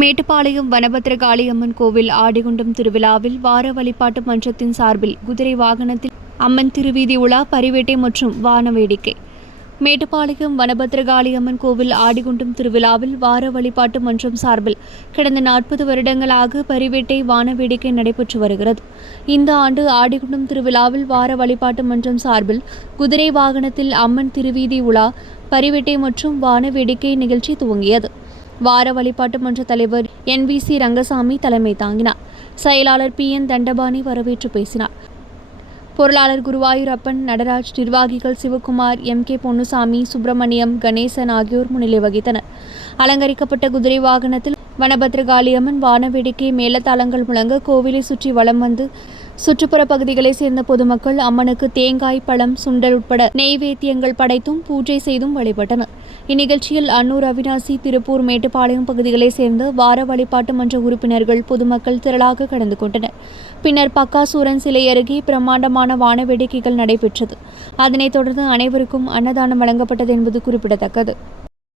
மேட்டுப்பாளையம் வனபத்திரகாளியம்மன் கோவில் ஆடிகுண்டம் திருவிழாவில் வார வழிபாட்டு மன்றத்தின் சார்பில் குதிரை வாகனத்தில் அம்மன் திருவீதி உலா பரிவேட்டை மற்றும் வான வேடிக்கை. மேட்டுப்பாளையம் வனபத்திரகாளியம்மன் கோவில் ஆடிகுண்டம் திருவிழாவில் வார வழிபாட்டு மன்றம் சார்பில் கடந்த நாற்பது வருடங்களாக பரிவேட்டை வான வேடிக்கை நடைபெற்று வருகிறது. இந்த ஆண்டு ஆடிகுண்டம் திருவிழாவில் வார வழிபாட்டு மன்றம் சார்பில் குதிரை வாகனத்தில் அம்மன் திருவீதி உலா பரிவேட்டை மற்றும் வான வேடிக்கை நிகழ்ச்சி துவங்கியது. வார வழிபாட்டு மன்ற தலைவர் என் வி சி ரங்கசாமி தலைமை தாங்கினார். செயலாளர் பி என் தண்டபாணி வரவேற்று பேசினார். பொருளாளர் குருவாயூரப்பன் நடராஜ் நிர்வாகிகள் சிவகுமார் எம் கே பொன்னுசாமி சுப்பிரமணியம் கணேசன் ஆகியோர் முன்னிலை வகித்தனர். அலங்கரிக்கப்பட்ட குதிரை வாகனத்தில் வனபத்ரகாளியம்மன் வானவேடிக்கை மேலத்தாளங்கள் முழங்க கோவிலை சுற்றி வலம் வந்து சுற்றுப்புற பகுதிகளைச் சேர்ந்த பொதுமக்கள் அம்மனுக்கு தேங்காய் பழம் சுண்டல் உட்பட நெய்வேத்தியங்கள் படைத்தும் பூஜை செய்தும் வழிபட்டனர். இந்நிகழ்ச்சியில் அன்னூர் அவினாசி திருப்பூர் மேட்டுப்பாளையம் பகுதிகளைச் சேர்ந்த வார வழிபாட்டு மன்ற உறுப்பினர்கள் பொதுமக்கள் திரளாக கலந்து கொண்டனர். பின்னர் பக்காசூரன் சிலை அருகே பிரம்மாண்டமான வான வேடிக்கைகள் நடைபெற்றது. அதனைத் தொடர்ந்து அனைவருக்கும் அன்னதானம் வழங்கப்பட்டது என்பது குறிப்பிடத்தக்கது.